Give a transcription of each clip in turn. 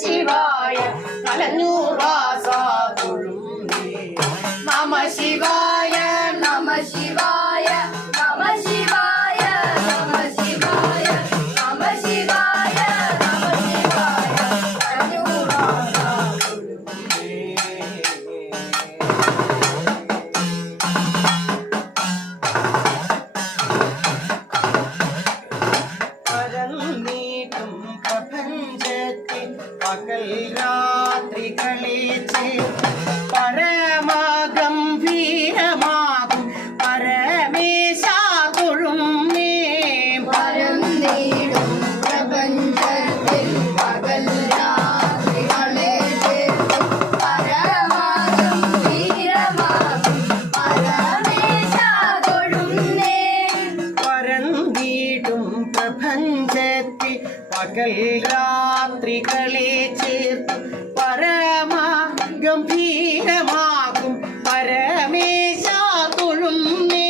ശിവായ കലഞ്ഞൂർ വാസ തൊഴുന്നേ നമ ശിവായ നമ ശിവായ നമ ശിവായ നമ ശിവായ നമ ശിവായ നമ ശിവായ കലഞ്ഞൂർ വാസ തൊഴുന്നേ പരന്നീട്ടും പ്രപഞ്ചത്തിൽ പകൽ രാത്രികളെ പരമഗംഭീരമാകും പരമേശ തൊഴുന്നേ പരന്നീടും പ്രപഞ്ചത്തിൽ പകൽ രാത്രികളെ പരമഗംഭീരമാകും പരമേശ തൊഴുന്നേ പരന്നീടും പ്രപഞ്ചത്തിൽ പകൽ രാത്രികളെ ചേർത്ത് പരമ ഗംഭീരമാകും പരമേശ തൊഴുന്നേ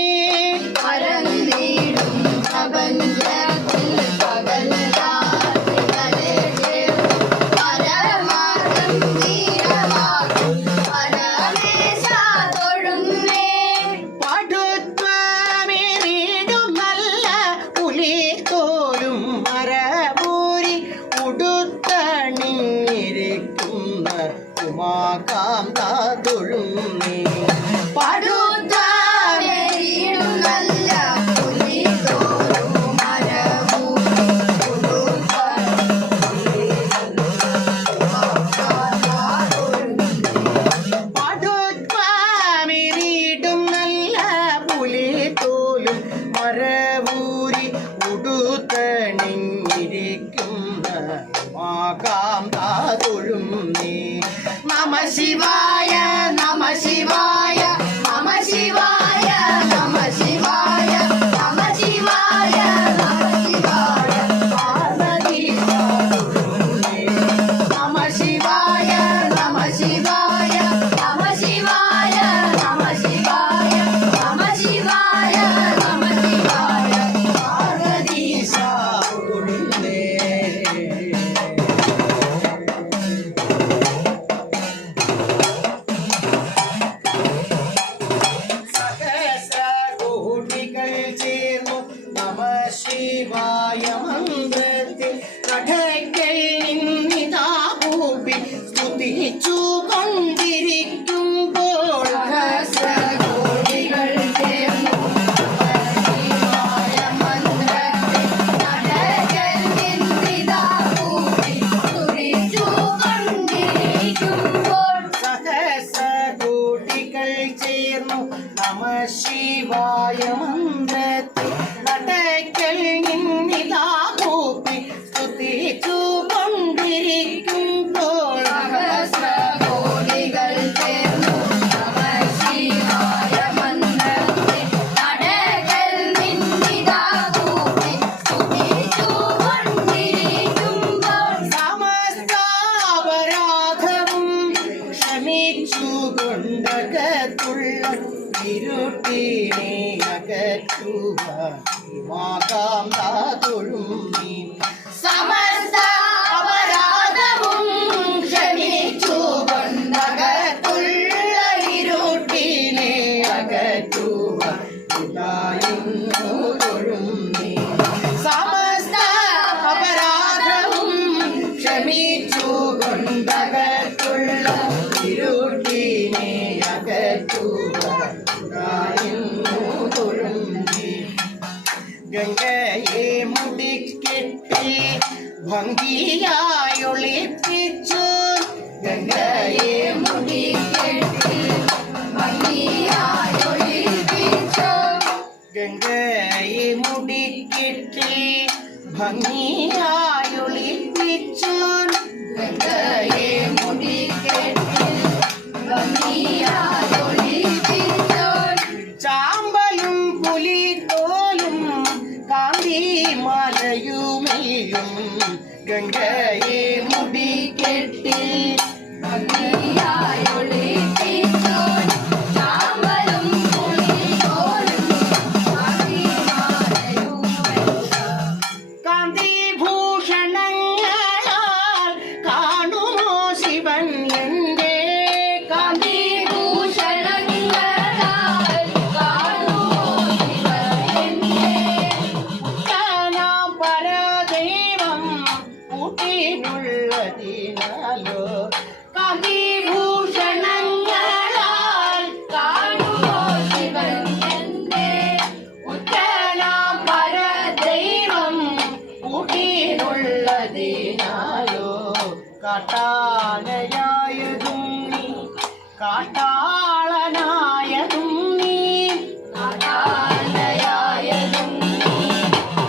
പരന്നീടും പ്രപഞ്ചത്തിൽ പകൽ രാത്രികളെ ചേർത്ത് പരമ ഗംഭീരമാകും പരമേശ തൊഴുന്നേ പടുത്വമേറിടും നല്ല പുലിത്തോലും മരപൂരി ഉടുത്തണിഞ്ഞിരിക്കുന്ന ഉമാകാന്ത തൊഴുന്നേ പടുത്വമേറിടും നല്ല പുലിത്തോലും മരപൂരി പടുത്വമേറിടും നല്ല പുലിത്തോലും മരപൂരി ഉടുത്തണിഞ്ഞിരിക്കുന്ന മാകാന്ത തൊഴുന്നേ നമ ശിവായ നമ ശിവായ നമ ശിവായ നമ ശിവായ നമ ശിവായ നമ ശിവായ പാർവതീശ തൊഴുന്നേ നമ ശിവായ നമ ശിവായ നമ ശിവായ നമ ശിവായ നമ ശിവായ നമ ശിവായ പാർവതീശ തൊഴുന്നേ സഹസ്രകോടികൾ ചേർന്നു നമ ശിവായ മന്ത്രത്തിൽ കടയ്ക്കൽ നിന്നിതാ ഭൂപി സ്തുതിച്ചു കൊണ്ടിരിക്കുമ്പോൾ സഹസ്രകോടികൾ ചേർന്നു ശിവായ മന്ത്രത്തിൽ കടയ്ക്കൽ നിന്നിതാ ഭൂപി സ്തുതിച്ചു കൊണ്ടിരിക്കുമ്പോൾ സഹസ്രകോടികൾ ചേർന്നു നമ ശിവായ മന്ത്രത്തിൽ നടക്കൽ നിന്നിതാ ഭൂപി സ്തുതിച്ചു കൊണ്ടിരിക്കുമ്പോൾ സഹസ്രകോടികൾ ചേർന്നു നമ ശിവായ മന്ത്രത്തിൽ നടക്കൽ നിന്നിതാ ഭൂപി സ്തുതിച്ചു കൊണ്ടിരിക്കുമ്പോൾ സമസ്ത അപരാധവും ക്ഷമിച്ചു കൊണ്ടകത്തുള്ള ഇരുട്ടിനെ അകറ്റുക മാകാന്ത തൊഴുന്നേ സമസ്ത അപരാധവും ക്ഷമിച്ചു കൊണ്ടകത്തുള്ള ഇരുട്ടിനെ അകറ്റുക ഇതായിരുന്നു തൊഴുന്നേ സമസ്ത അപരാധവും ക്ഷമിച്ചു കൊണ്ടകത്തുള്ള ഇരുട്ടിനെ അകറ്റുക ഇതായിരുന്നു തൊഴുന്നേ ഗംഗയെ മുടിക്കെട്ടി ഭംഗിയായൊളിപ്പിച്ചു ഗംഗയെ മുടിക്കെട്ടി ഭംഗിയായൊളിപ്പിച്ചു ഗംഗയെ മുടിക്കെട്ടി ഭംഗിയായൊളിപ്പിച്ചു ഗംഗയെ മുടിക്കെട്ടി ഭംഗിയായൊളിപ്പിച്ചു ചാമ്പലും പുലിത്തോലും കാന്തിമാലയുമെല്ലും ഗംഗയെ മുടിക്കെട്ടി ഭംഗിയായൊളിപ്പിച്ചു ചാമ്പലും പുലിത്തോലും കാന്തിമാലയുമെല്ലും കാന്തിഭൂഷണങ്ങളാൽ കാണ കൂട്ടിനുള്ളതിനാലോ കവിഭൂഷണങ്ങളാൽ കാണുമോ ശിവൻ എന്റെ ഉറ്റനാം പരദൈവം കൂട്ടിനുള്ളതിനാലോ കാട്ടാനയായതും നീ കാട്ടാളനായതും നീ കാട്ടാനയായതും നീ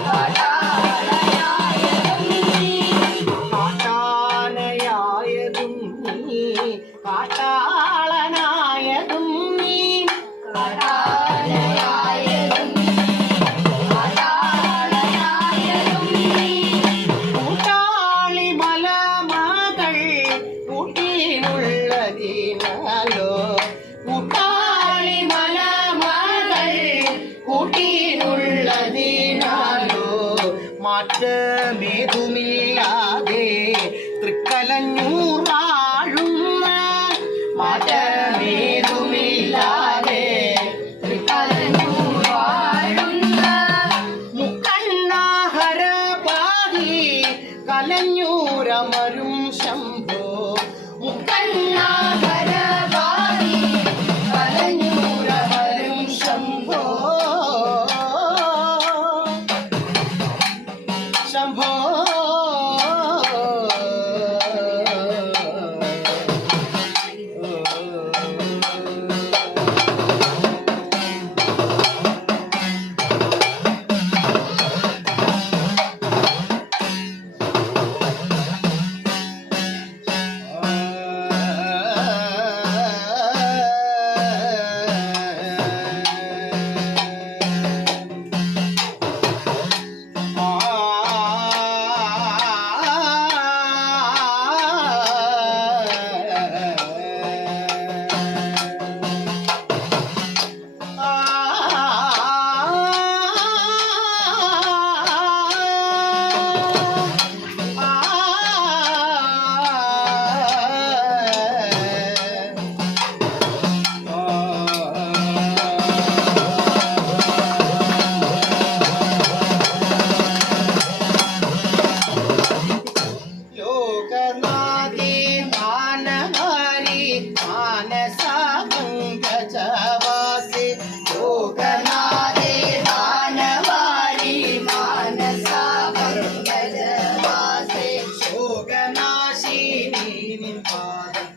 കാട്ടാനയായതും നീ കാട്ടാളനായതും നീ കാട്ടാനയായതും കാട്ടാളനായതും നീ കൂട്ടാളി മലമകൾ കൂട്ടിനുള്ളതിനാലോ കൂട്ടാളി മലമകൾ കൂട്ടിനുള്ളതിനാലോ മാറ്റമേതുമില്ലാതെ തൃക്കലഞ്ഞൂർ വാഴുന്ന മാറ്റമേതുമില്ലാതെ തൃക്കലഞ്ഞൂർ വാഴുന്ന മുക്കണ്ണാഹരപാതി കലഞ്ഞൂരമരും ശംഭോ മുക്കണ്ണാഹരപാതി കലഞ്ഞൂരമരും ശംഭോ ശംഭോ മാനസവാസി ലോകനാഥേ ദാനവാരി മാനസവാസി ശോകനാശിനി നിൻ പാദം